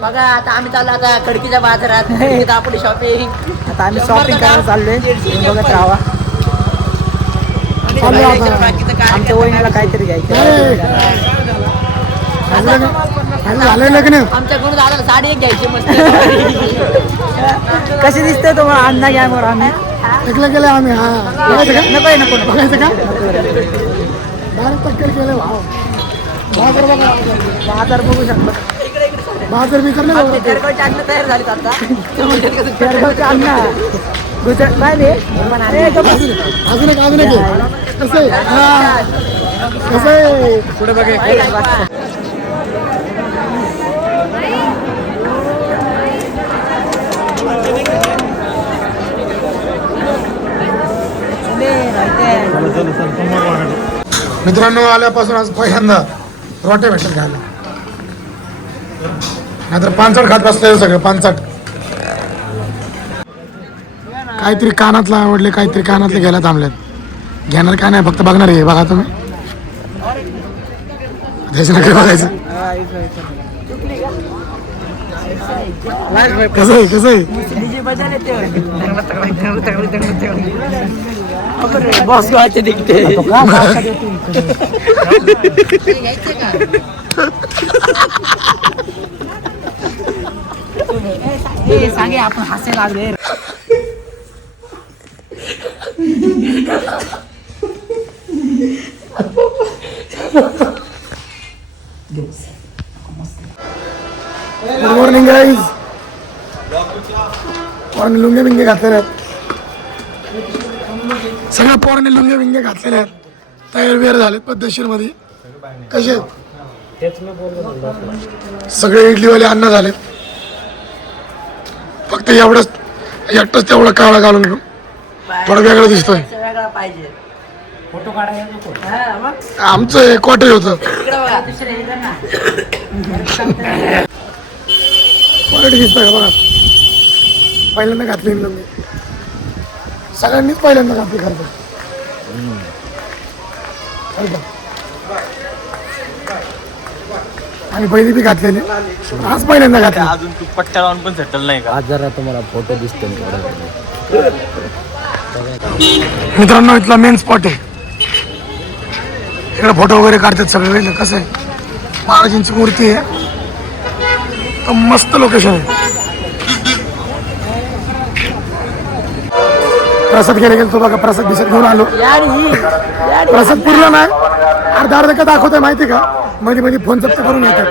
बघा आता आम्ही चाललो आता खडकीच्या बाजारात आपली शॉपिंग. आता आम्ही शॉपिंग करायला चाललोय. बघत राहा. आमच्या वहिनीला काहीतरी घ्यायचं. आमच्याकडून दादा साडी एक घ्यायची मस्त. कशी दिसते तुम्हाला अन्ना गॅंगवर आम्ही एकलं गेलं आम्ही. हा नको नको बघायचं का डायरेक्ट टक्कर केलं. भाव बाजार बघा. बाजार बघू शकतो. बाजार बी करणार तेरगावची अन्न तयार झाली आता. तेरगावचे अण्णा गुजरात काय रे अजून एक कसं आहे. कसं आहे पुढे बघे. मित्रांनो आल्यापासून आज पहिल्यांदा रोट्या भेटत खायला. नाहीतर पानचट खात बसले सगळे पानचट. काहीतरी कानातला आवडले काहीतरी कानातले घ्यायला थांबलेत. घेणार काय नाही फक्त बघणार आहे. बघा तुम्ही त्याच्या नका बघायचं. कसं आहे कसं आहे बॉस गावाचे दिखते. सांगे आपण हसायला लागले. Good morning guys. पोरांनी लुंगे बिंगे घातलेले आहेत. सगळ्या पोरांनी लुंगे बिंगे घातलेले आहेत. तयार बियार झालेत पद्धतशीर मध्ये. कसे आहेत सगळे इडलीवाले अन्न झालेत. फक्त एवढंच एकटंच तेवढं काळा घालून घेऊ. थोडं वेगळं दिसतोय. वेगळा पाहिजे. फोटो काढायला आमचं एक कॉटेज होतं. क्वालिटी दिसतंय का बघा. पहिल्यांदा घातली लुंगी. सगळ्यांनीच पहिल्यांदा घातली खरं तर. आणि पहिली बी घातलेली आज पहिल्यांदा घातली. अजून तू पट्ट्या लावून पण सेटल नाही का? आज जरा तुम्हाला फोटो दिसतो. मित्रांनो इथला मेन स्पॉट आहे. इकडे फोटो वगैरे काढतात सगळे. कसं आहे महाराजांची मूर्ती आहे. तर मस्त लोकेशन आहे. प्रसाद घ्यायला गेलो तो बघा. प्रसाद बिसाद घेऊन आलो. प्रसाद पुरला नाही. अर्धा का दाखवतोय माहिती का. मध्ये मध्ये फोन जप्त करून येतात.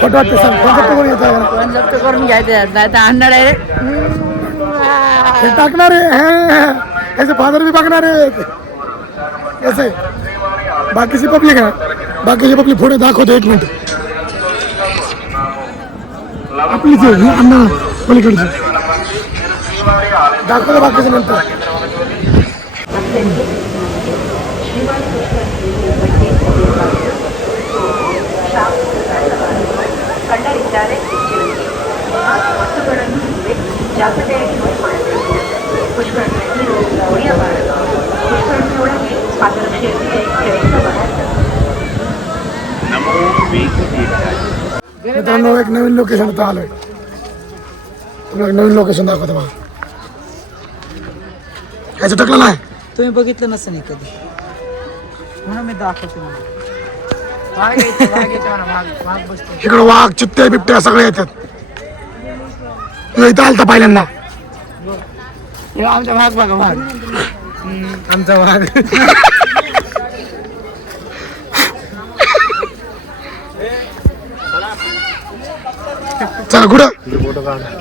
फोटो वाटते सर. फोन जप्त करून येतात. फोन जप्त करून घ्यायचं नाही तर आणणार आहे. हे टाकणार आहे. याचे फादर बी बघणार आहे. कसं आहे बाकीची पब्लिक आहे. बाकीची पब्लिक फोटो दाखवतो. एक मिनिट. आपलीच आहे अण्णा पलीकडची दाखवतो. बाकीचं नंतर. मित्रांनो एक नवीन लोकेशन आता आलोय. तुम्हाला नवीन लोकेशन दाखवतो बघा. याचं टाकलं नाही. तुम्ही बघितलं नसेल नाही कधी म्हणून मी दाखवतो. इकडे वाघ चित्ते बिबट्या सगळे येतात. इथं आलता पहिल्यांदा. आमचा भाग बघा. भाग आमचा भाग. चला कुठं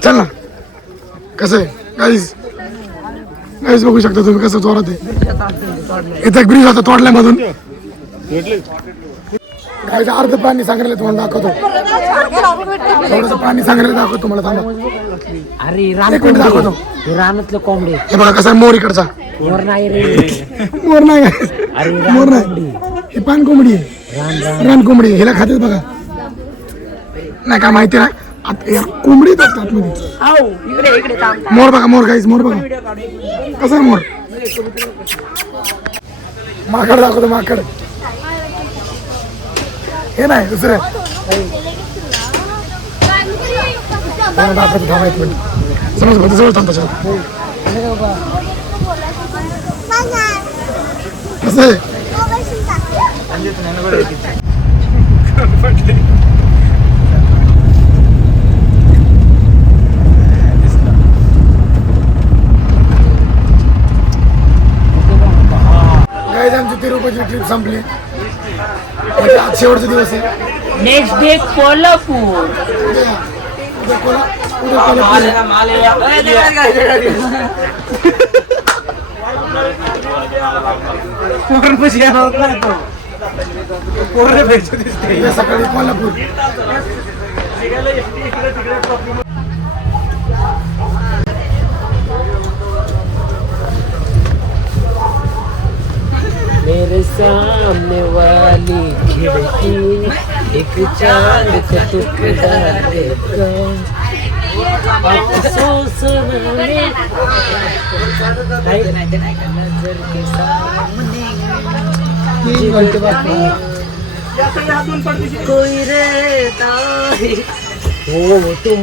चल ना. कसं आहे गाईज बघू शकता तुम्ही कसं जोरात आहे. इथं एक ब्रिज होता तोडल्यामधून. गाईज अर्ध पाणी सांगण्याला तुम्हाला दाखवतो. थोडंसं पाणी सांगण्याला दाखवतो तुम्हाला. थांबा अरे एक मिनिट दाखवतो. रानातलं कोंबडे. हे बघा कसं आहे मोर इकडचा. मोर नाही रे. मोर नाही मोर नाही. ही पान कोंबडी आहे. रान कोंबडी. हिला खातेच बघा. नाही का माहिती नाही. कोंबडी असतात मध्ये. मोर बघा. मोर गाईज मोर बघा कसं आहे मोर. माकड दाखवतो. माकड हे नाही दुसरं दाखवतो थांबा एक मिनिट समज बघ जवळ थांब त्याच्यावर कसं आहे गाईज आमची तिरुपती ट्रिप संपली आज शेवटचा दिवस आहे नेक्स्ट डे कोल्हापूर उद्या कोल्हापूर उद्या सकाळी कोल्हापूर मेरे सामने वाली खिड़की एक चांद का टुकड़ा देखा अफसोस में नजर के सामने कोई रहता है वो तुम